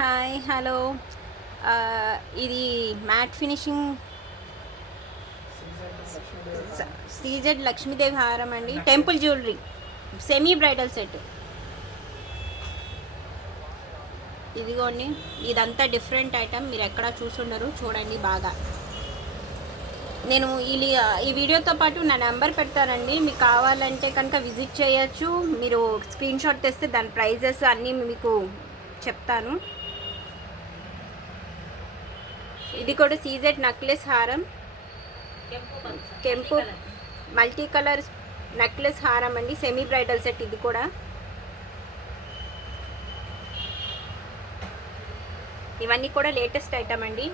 Hi hello ఇది matte finishing CZ Lakshmidevi హారం అండి. Temple jewellery semi bridal set. ఇదిగోండి, ఇదంతా డిఫరెంట్ ఐటమ్, మీరు ఎక్కడా చూసుండరు. చూడండి బాగా. నేను ఈ వీడియోతో పాటు నా నెంబర్ పెడతానండి, మీకు కావాలంటే కనుక విజిట్ చేయొచ్చు. మీరు స్క్రీన్ షాట్ తెస్తే దాని ప్రైజెస్ అన్నీ మీకు చెప్తాను. ఇది కూడా సీజెడ్ నెక్లెస్ హారం, కెంపు మల్టీ కలర్ నెక్లెస్ హారం అండి. Semi bridal set. ఇది కూడా ఇవన్నీ కూడా లేటెస్ట్ ఐటమ్ అండి.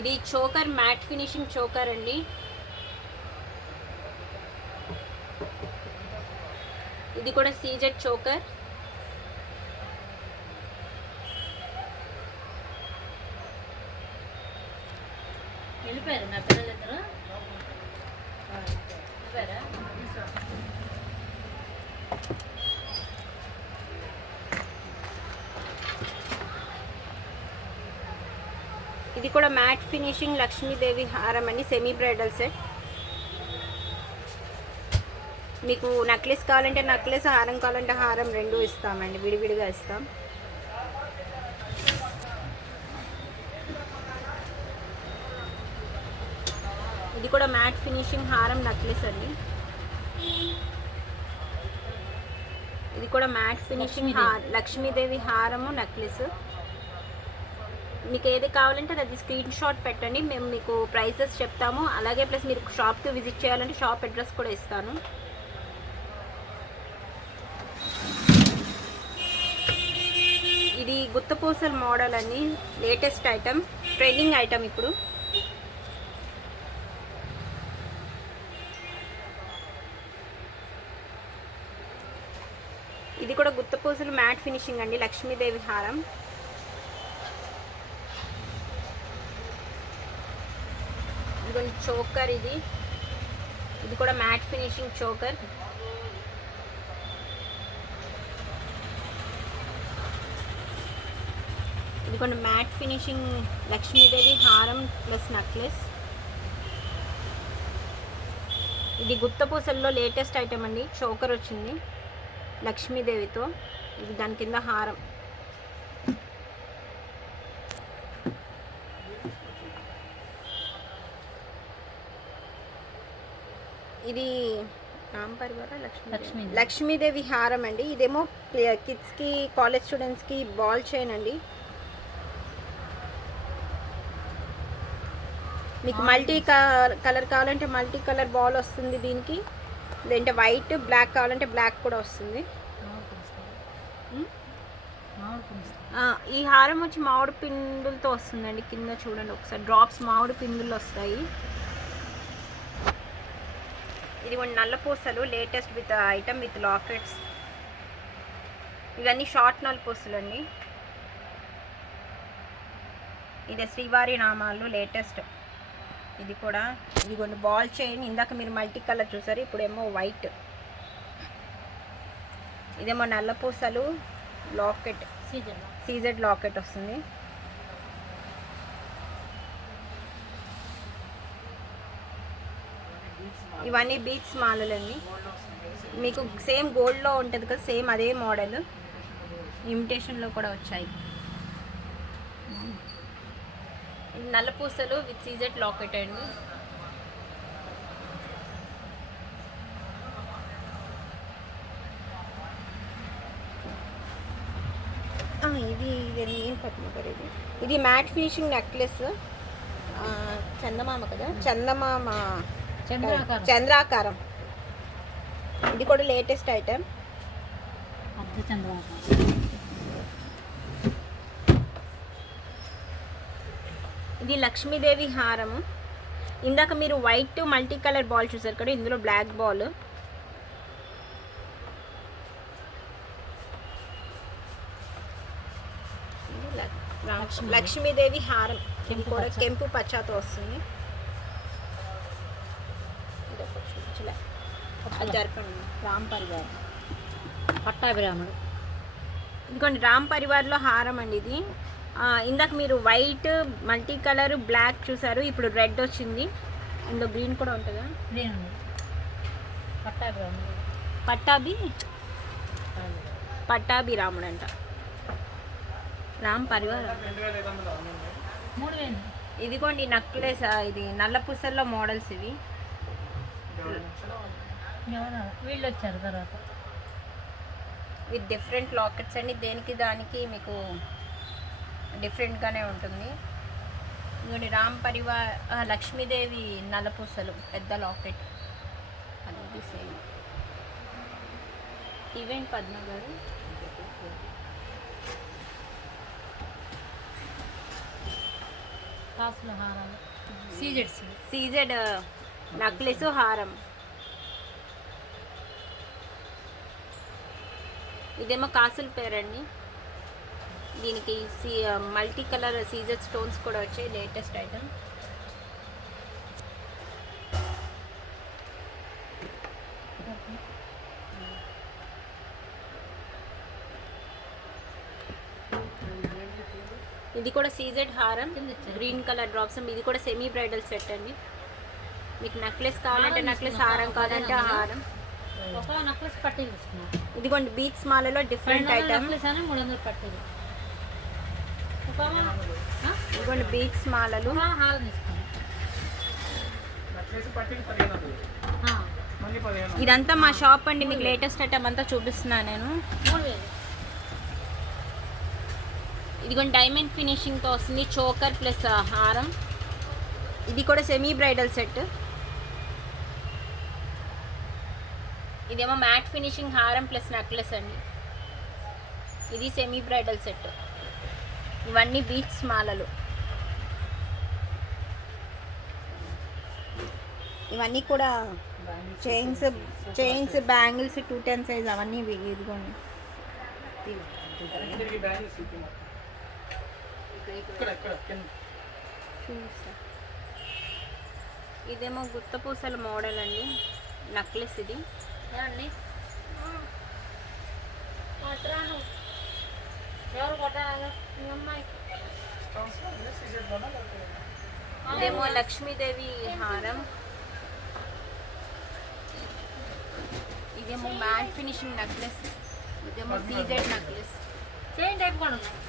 ఇది చోకర్, మ్యాట్ ఫినిషింగ్ చోకర్ అండి. ఇది కూడా సీజెడ్ చోకర్. వెళ్ళిపోయారు నా పిల్లలిద్దరు. ఇది కూడా మ్యాట్ ఫినిషింగ్ లక్ష్మీదేవి హారం అండి. Semi bridal set. మీకు నెక్లెస్ కావాలంటే నెక్లెస్, హారం కావాలంటే హారం, రెండు ఇస్తామండి, విడివిడిగా ఇస్తాం. ఇది కూడా మ్యాట్ ఫినిషింగ్ హారం నెక్లెస్ అండి. ఇది కూడా మ్యాట్ ఫినిషింగ్ లక్ష్మీదేవి హారము నెక్లెస్. మీకు ఏది కావాలంటే అది స్క్రీన్ షాట్ పెట్టండి, మేము మీకు ప్రైసెస్ చెప్తాము. అలాగే ప్లస్ మీరు షాప్కి విజిట్ చేయాలంటే షాప్ అడ్రస్ కూడా ఇస్తాను. ఇది గుత్తపూసల మోడల్ అండి. లేటెస్ట్ ఐటమ్, ట్రెండింగ్ ఐటమ్ ఇప్పుడు. ఇది కూడా గుత్తపూసలు మ్యాట్ ఫినిషింగ్ అండి, లక్ష్మీదేవి హారం. ఇదిగోండి చోకర్. ఇది కూడా మ్యాట్ ఫినిషింగ్ చోకర్. ఇది కూడా మ్యాట్ ఫినిషింగ్ లక్ష్మీదేవి హారం ప్లస్ నెక్లెస్. ఇది గుత్తపూసల్లో లేటెస్ట్ ఐటమ్ అండి. చోకర్ వచ్చింది లక్ష్మీదేవితో. ఇది దాని కింద హారం. ఇది రాంపరివార లక్ష్మీదేవి హారం అండి. ఇదేమో కిడ్స్కి, కాలేజ్ స్టూడెంట్స్కి బాల్ చైన్ అండి. మీకు మల్టీ కలర్ కావాలంటే మల్టీ కలర్ బాల్ వస్తుంది దీనికి. లేదంటే వైట్, బ్లాక్ కావాలంటే బ్లాక్ కూడా వస్తుంది. ఈ హారం వచ్చి మామిడి పిందులతో వస్తుందండి. కింద చూడండి ఒకసారి, డ్రాప్స్ మామిడి పిందులు వస్తాయి. ఇది కొన్ని నల్ల పూసలు, latest with item with lockets. ఇవన్నీ షార్ట్ నల్ల పూసలు అండి. ఇది శ్రీవారి నామాలు లేటెస్ట్. ఇది కూడా ఇది కొన్ని బాల్ చైన్. ఇందాక మీరు మల్టీ కలర్ చూసారు, ఇప్పుడేమో వైట్. ఇదేమో నల్ల పూసలు లాకెట్, సీజెడ్ లాకెట్ వస్తుంది. ఇవన్నీ బీట్స్ మాలలండి. మీకు సేమ్ గోల్డ్లో ఉంటుంది కదా, సేమ్ అదే మోడల్ ఇమిటేషన్లో కూడా వచ్చాయి. ఇది నల్ల పూసలు విత్ సీజెడ్ లాకెట్ అండి. ఇది ఏం పట్టుకుంటారు. ఇది మ్యాట్ ఫినిషింగ్ నెక్లెస్. చందమామ కదా, చంద్రాకారం. ఇది కూడా లేటెస్ట్ ఐటమ్. ఇది లక్ష్మీదేవి హారము. ఇందాక మీరు వైట్ మల్టీ కలర్ బాల్ చూసారు కదా, ఇందులో బ్లాక్ బాల్. లక్ష్మీదేవి హారం కూడా కెంపు పచ్చాతో వస్తుంది. జరపండి. రాంపరివారం పట్టాభిరాముడు. ఇంకొన్ని రామ్ పరివార్లో హారం అండి ఇది. ఇందాక మీరు వైట్ మల్టీ కలర్ బ్లాక్ చూసారు, ఇప్పుడు రెడ్ వచ్చింది. ఇందులో గ్రీన్ కూడా ఉంటుందా? గ్రీన్ ఉంది, పట్టాభి ఉంది. పట్టాభి రాముడు అంట, రామ్ పరివార్. 3000. ఇదిగోండి నక్లెస్, ఇది నల్ల పూసల్లో మోడల్స్ ఇవి. వీళ్ళు వచ్చారు తర్వాత విత్ డిఫరెంట్ లాకెట్స్ అండి, దేనికి దానికి మీకు డిఫరెంట్గానే ఉంటుంది. ఇంకోటి రామ్ పరివార్ లక్ష్మీదేవి నల్లపూసలు పెద్ద లాకెట్, అది సేమ్. ఈవెంట్ పద్మ గారు కాసుల హారాలు, సీజెడ్ నక్లెస్ హారం. ఇదేమో కాసుల పేరండి. దీనికి మల్టీ కలర్ సీజెడ్ స్టోన్స్ కూడా వచ్చాయి, లేటెస్ట్ ఐటమ్. ఇది కూడా సీజెడ్ హారం, గ్రీన్ కలర్ డ్రాప్స్. ఇది కూడా సెమీ బ్రైడల్ సెట్ అండి. మీకు నెక్లెస్ కావాలంటే నెక్లెస్, హారం కావాలంటే హారం. ఒక నెక్లెస్ పట్టీలు తీసుకున్నాం. ఇదిగోండి బీట్స్ మాలలో డిఫరెంట్ ఐటమ్. నెక్లెస్ అని 300 పట్టీలు. ఇదిగోండి బీట్స్ మాలలు. హారం తీసుకున్నాం. ఇదంతా మా షాప్ అండి, మీకు లేటెస్ట్ ఐటమ్ అంతా చూపిస్తున్నాను నేను. 3000. ఇదిగోండి డైమండ్ ఫినిషింగ్తో వస్తుంది, చోకర్ ప్లస్ హారం. ఇది కూడా సెమీ బ్రైడల్ సెట్. ఇదేమో మ్యాట్ ఫినిషింగ్ హారం ప్లస్ నెక్లెస్ అండి. ఇది సెమీ బ్రైడల్ సెట్. ఇవన్నీ బీట్స్ మాలలు. ఇవన్నీ కూడా చైన్స్ బ్యాంగిల్స్ 210 సైజ్ అవన్నీ ఇదిగోండి. ఇదేమో గుత్తపూసల మోడల్ అండి, నెక్లెస్. ఇది ఇదేమో లక్ష్మీదేవి హారం. ఇదేమో మ్యాట్ ఫినిషింగ్ నెక్లెస్. ఇదేమో సీజెడ్ నెక్లెస్. చైన్ టైప్ కూడా ఉన్నాయి.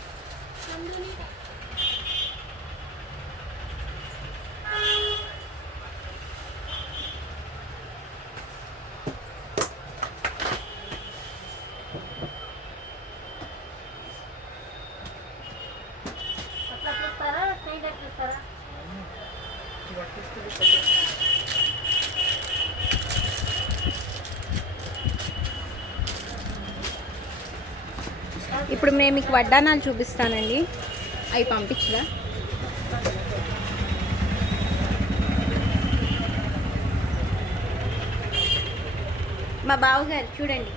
ఇప్పుడు నేను మీకు వడ్డానాలు చూపిస్తానండి, అవి పంపించదా? మా బావగారు చూడండి,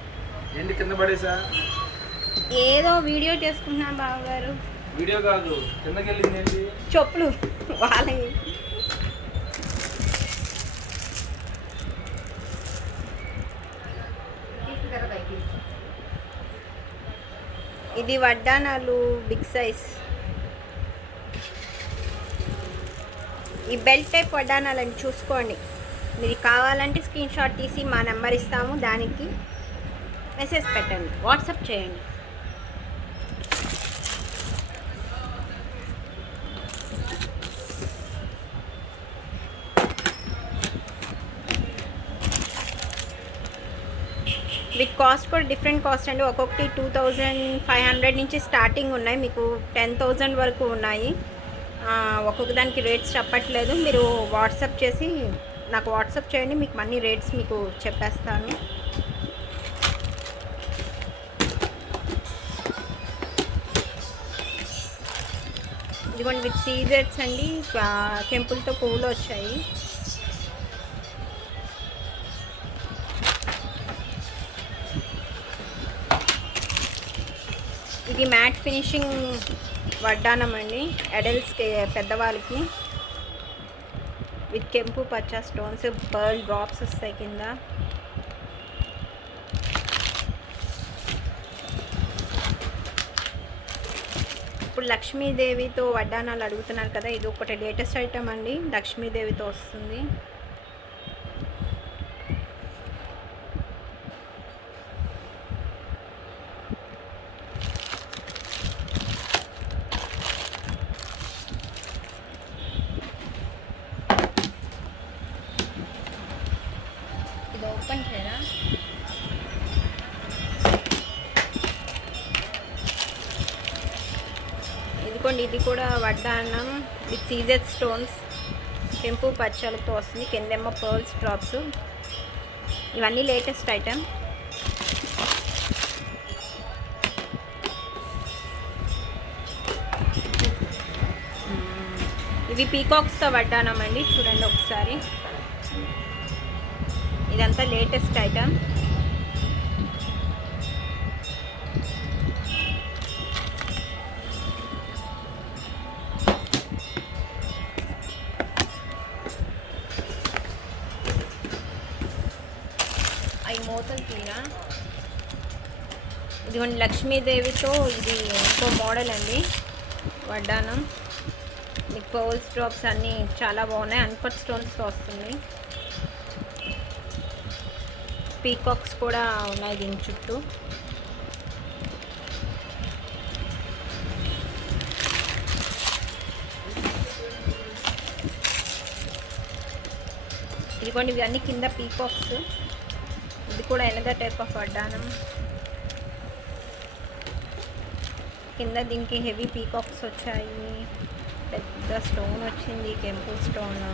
ఏంటి కింద పడేసా? ఏదో వీడియో చేసుకుంటున్నా బావగారు. వీడియో కాదు, కిందకి వెళ్ళింది ఏంటి? చెప్పులు వాళ్ళవి. ఇది వడ్డానాలు బిగ్ సైజ్. ఈ బెల్ట్ టైప్ వడ్డానాలని చూసుకోండి. మీరు కావాలంటే స్క్రీన్ షాట్ తీసి మా నెంబర్ ఇస్తాము, దానికి మెసేజ్ పెట్టండి, వాట్సాప్ చేయండి. వీటి కాస్ట్ కూడా డిఫరెంట్ కాస్ట్ అండి. ఒక్కొక్కటి 2500 నుంచి స్టార్టింగ్ ఉన్నాయి, మీకు 10,000 వరకు ఉన్నాయి. ఒక్కొక్క దానికి రేట్స్ చెప్పట్లేదు, మీరు వాట్సాప్ చేసి నాకు వాట్సాప్ చేయండి, మీకు అన్ని రేట్స్ మీకు చెప్పేస్తాను. ఇదిగోండి విత్ సీజెట్స్ అండి, కెంపులతో పువ్వులు వచ్చాయి. ఇది మ్యాట్ ఫినిషింగ్ వడ్డానం అండి, అడల్ట్స్కి, పెద్దవాళ్ళకి. విత్ కెంపు పచ్చ స్టోన్స్, పర్ల్ డ్రాప్స్ వస్తాయి కింద. ఇప్పుడు లక్ష్మీదేవితో వడ్డానాలు అడుగుతున్నారు కదా, ఇది ఒకటి లేటెస్ట్ ఐటమ్ అండి, లక్ష్మీదేవితో వస్తుంది. ఇది ఓపెన్ చేయరా? ఇదిగోండి, ఇది కూడా వడ్డానం విత్ సీజెడ్ స్టోన్స్, కెంపు పచ్చలతో వస్తుంది. కిందేమో పర్ల్స్ డ్రాప్స్. ఇవన్నీ లేటెస్ట్ ఐటమ్. ఇవి పీకాక్స్తో వడ్డానం అండి, చూడండి ఒకసారి. ఇదంతా లేటెస్ట్ ఐటమ్. అవి మూతలు తీరా. ఇదిగోండి లక్ష్మీదేవితో, ఇది ఇంకో మోడల్ అండి వడ్డానం. మీకు పర్ల్స్ డ్రాప్స్ అన్నీ చాలా బాగున్నాయి, అన్కట్ స్టోన్స్తో వస్తుంది. పీకాక్స్ కూడా ఉన్నాయి దీని చుట్టూ. ఇదిగోండి ఇవన్నీ కింద పీకాక్స్. ఇది కూడా ఎనదర్ టైప్ ఆఫ్ వడ్డానం. కింద దీనికి హెవీ పీకాక్స్ వచ్చాయి, పెద్ద స్టోన్ వచ్చింది, కెంపు స్టోన్.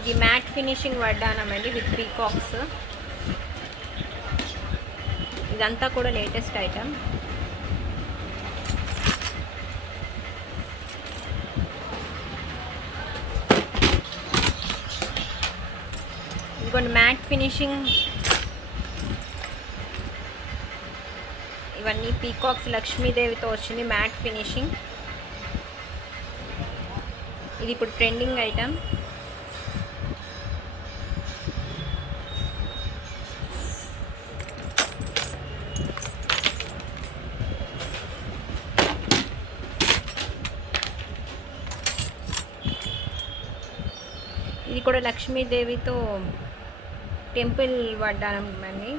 ఇది మ్యాట్ ఫినిషింగ్ వడ్డానం అండి విత్ పీకాక్స్. ఇదంతా కూడా లేటెస్ట్ ఐటమ్. ఇదిగోండి మ్యాట్ ఫినిషింగ్. ఇవన్నీ పీకాక్స్, లక్ష్మీదేవితో వచ్చింది మ్యాట్ ఫినిషింగ్. ఇది ఇప్పుడు ట్రెండింగ్ ఐటమ్. ఇది కూడా లక్ష్మీదేవితో టెంపుల్ వడ్డానం అండి.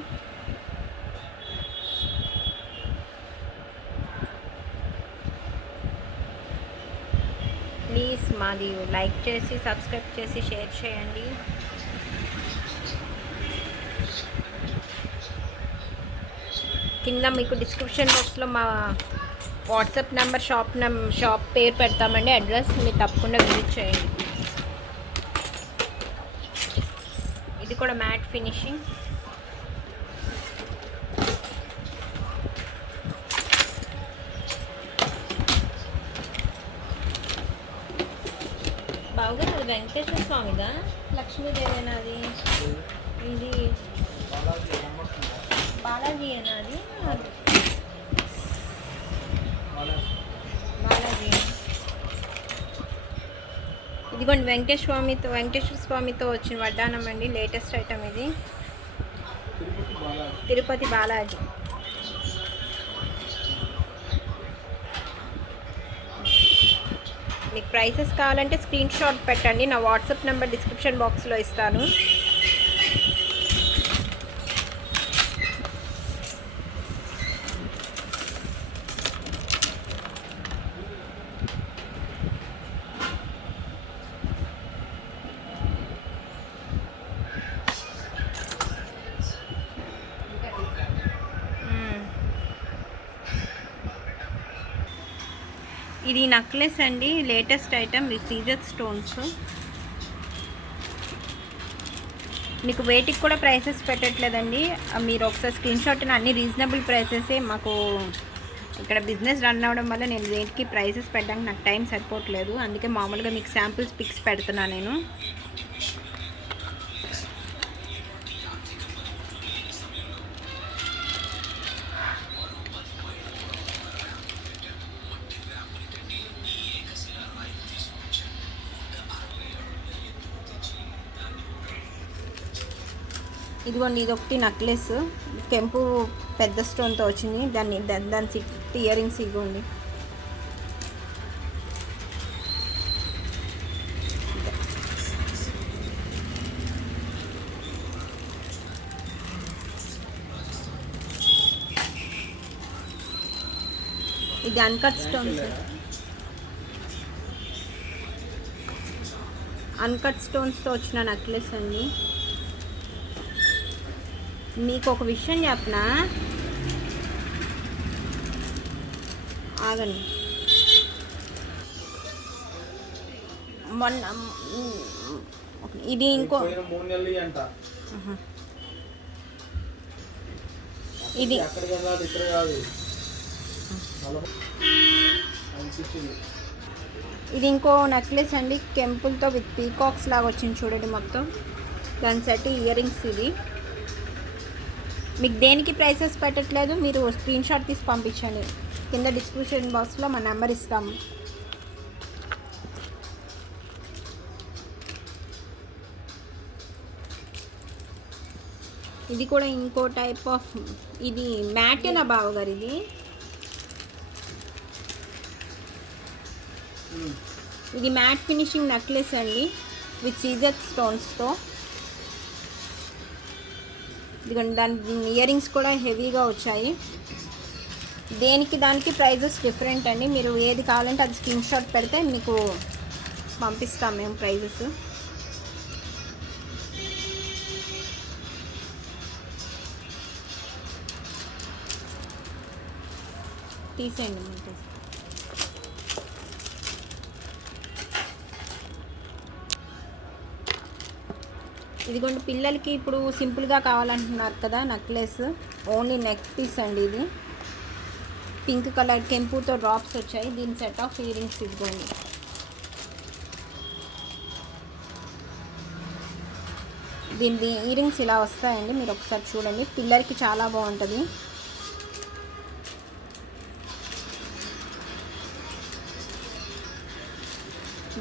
ప్లీజ్ మాది లైక్ చేసి, సబ్స్క్రైబ్ చేసి, షేర్ చేయండి. కింద మీకు డిస్క్రిప్షన్ బాక్స్లో మా వాట్సాప్ నెంబర్, షాప్ పేరు పెడతామండి, అడ్రస్. మీరు తప్పకుండా విజిట్ చేయండి. ఇది కూడా మ్యాట్ ఫినిషింగ్. బావగారు అది వెంకటేశ్వర స్వామిదా, లక్ష్మీదేవేనా అది? ఇది బాలాజీ ఏనా అది? బాలాజీ. ఇదిగోండి వెంకటేశ్వర స్వామితో వచ్చిన వడ్డానం అండి, లేటెస్ట్ ఐటమ్ ఇది. తిరుపతి బాలాజీ. మీకు ప్రైసెస్ కావాలంటే స్క్రీన్ షాట్ పెట్టండి, నా వాట్సాప్ నెంబర్ డిస్క్రిప్షన్ బాక్స్లో ఇస్తాను. ఇది నెక్లెస్ అండి, latest item with CZ stones. మీకు వెయిట్కి కూడా ప్రైసెస్ పెట్టట్లేదండి, మీరు ఒకసారి స్క్రీన్ షాట్. అన్ని రీజనబుల్ ప్రైసెసే. మాకు ఇక్కడ బిజినెస్ రన్ అవ్వడం వల్ల నేను వెయిట్కి ప్రైసెస్ పెట్టడానికి నాకు టైం సరిపోవట్లేదు, అందుకే మామూలుగా మీకు శాంపిల్స్ పిక్స్ పెడుతున్నాను నేను. ఇదిగోండి ఇది ఒకటి నెక్లెస్ కెంపు పెద్ద స్టోన్తో వచ్చింది. దాని సిట్ ఇయర్ రింగ్స్ ఇదిగోండి. ఇది అన్కట్ స్టోన్స్తో వచ్చిన నెక్లెస్ అండి. మీకు ఒక విషయం చెప్పనా, ఆగండి. మొన్న ఇది ఇంకో ఇది ఇది ఇంకో నెక్లెస్ అండి, కెంపుల్తో విత్ పీకాక్స్ లాగా వచ్చింది చూడండి మొత్తం. దాని సెట్ ఇయర్ రింగ్స్. ఇది మీకు దేనికి ప్రైసెస్ పెట్టట్లేదు, మీరు స్క్రీన్ షాట్ తీసి పంపించండి. కింద డిస్క్రిప్షన్ బాక్స్లో మా నెంబర్ ఇస్తాము. ఇది కూడా ఇంకో టైప్ ఆఫ్, ఇది మ్యాటేనా బావగారు? ఇది మ్యాట్ ఫినిషింగ్ నెక్లెస్ అండి విత్ సీజర్ స్టోన్స్తో. ఇదిగోండి దాని ఇయర్ రింగ్స్ కూడా హెవీగా వచ్చాయి. దేనికి దానికి ప్రైజెస్ డిఫరెంట్ అండి. మీరు ఏది కావాలంటే అది స్క్రీన్ షాట్ పెడితే మీకు పంపిస్తాం మేము ప్రైజెస్. తీసేయండి మీకు. ఇదిగోండి పిల్లలకి ఇప్పుడు సింపుల్గా కావాలంటున్నారు కదా నెక్లెస్, ఓన్లీ నెక్ పీస్ అండి. ఇది పింక్ కలర్ కెంపుతో డ్రాప్స్ వచ్చాయి. దీని సెట్ ఆఫ్ ఇయర్ రింగ్స్ ఇదిగోండి. దీని ఇయర్ రింగ్స్ ఇలా వస్తాయండి, మీరు ఒకసారి చూడండి. పిల్లలకి చాలా బాగుంటుంది.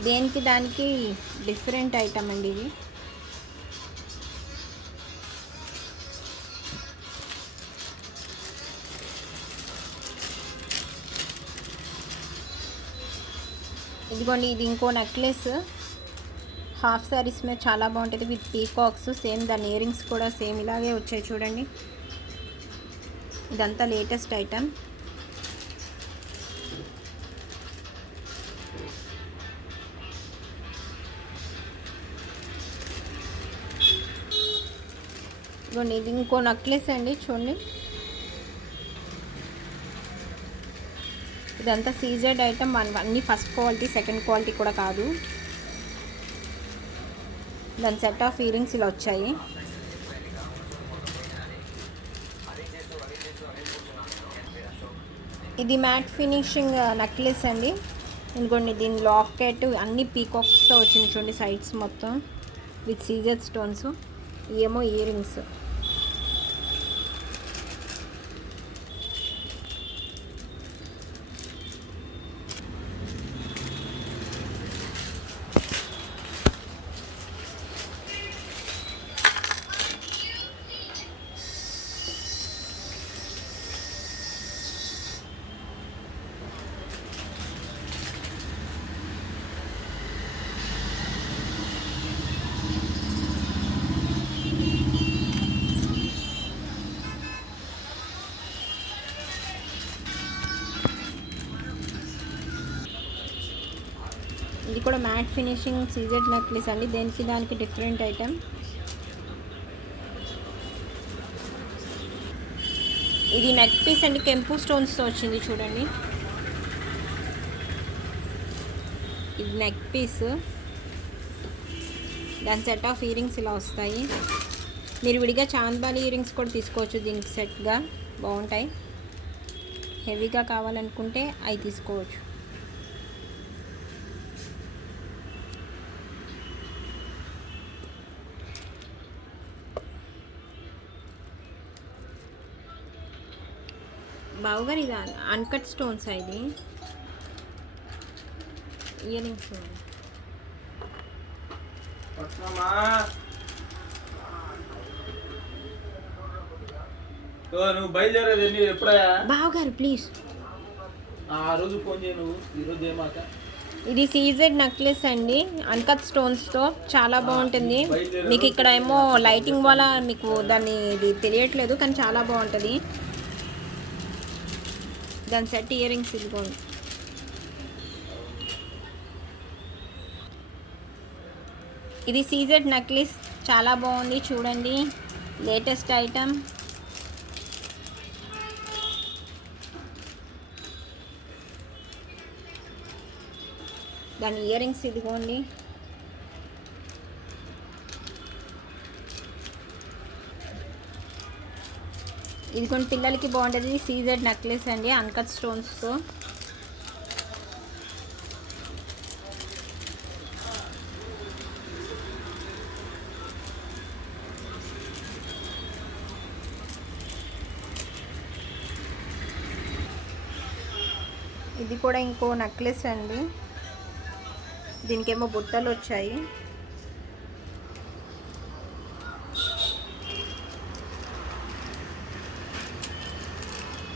దేనికి దానికి డిఫరెంట్ ఐటమ్ అండి ఇది. ఇదిగోండి ఇది ఇంకో నెక్లెస్, హాఫ్ శారీస్ మీద చాలా బాగుంటుంది విత్ పీకాక్స్. సేమ్ దాని ఇయర్ రింగ్స్ కూడా సేమ్ ఇలాగే వచ్చాయి చూడండి. ఇదంతా లేటెస్ట్ ఐటమ్. ఇదిగోండి ఇది ఇంకో నెక్లెస్ అండి చూడండి. ఇదంతా సీజర్డ్ ఐటమ్, అన్నీ ఫస్ట్ క్వాలిటీ సెకండ్ క్వాలిటీ కూడా కాదు. దాని సెట్ ఆఫ్ ఇయర్ రింగ్స్ ఇలా వచ్చాయి. ఇది మ్యాట్ ఫినిషింగ్ నెక్లెస్ అండి. ఇంకోండి దీని లాకెట్ అన్ని పీకాక్స్తో వచ్చింది చూడండి, సైడ్స్ మొత్తం విత్ సీజర్ స్టోన్స్. ఏమో ఇయర్ రింగ్స్. ఇది కూడా మ్యాట్ ఫినిషింగ్ సీజెడ్ నెక్లెస్ అండి. దేనికి దానికి డిఫరెంట్ ఐటమ్. ఇది నెక్ పీస్ అండి, కెంపు స్టోన్స్తో వచ్చింది చూడండి. ఇది నెక్ పీస్, దాని సెట్ ఆఫ్ ఇయర్ రింగ్స్ ఇలా వస్తాయి. మీరు విడిగా చాంద్బాలి ఇయర్ రింగ్స్ కూడా తీసుకోవచ్చు, దీనికి సెట్గా బాగుంటాయి. హెవీగా కావాలనుకుంటే అవి తీసుకోవచ్చు. బావుగారు ఇది అన్కట్ స్టోన్స్ ఇది ఇయర్ రింగ్స్. నువ్వు బయలుదేరేది ఎప్పుడయ్యా? బావగారు ప్లీజ్. ఆ రోజు ఫోన్ చేయ నువ్వు, ఈరోజు ఏమాక. ఇది సీజెడ్ నెక్లెస్ అండి, అన్కట్ స్టోన్స్తో చాలా బాగుంటుంది. మీకు ఇక్కడ ఏమో లైటింగ్ వల్ల మీకు దాన్ని ఇది తెలియట్లేదు, కానీ చాలా బాగుంటుంది. దాని సెట్ ఇయర్ రింగ్స్ ఇదిగోండి. ఇది సీజెడ్ నెక్లెస్ చాలా బాగుంది చూడండి, లేటెస్ట్ ఐటమ్. దాని ఇయర్ రింగ్స్ ఇదిగోండి. ఇది కొన్ని పిల్లలకి బాగుంటుంది. సీజెడ్ నెక్లెస్ అండి, అన్కట్ స్టోన్స్తో. ఇది కూడా ఇంకో నెక్లెస్ అండి, దీనికేమో బుట్టలు వచ్చాయి.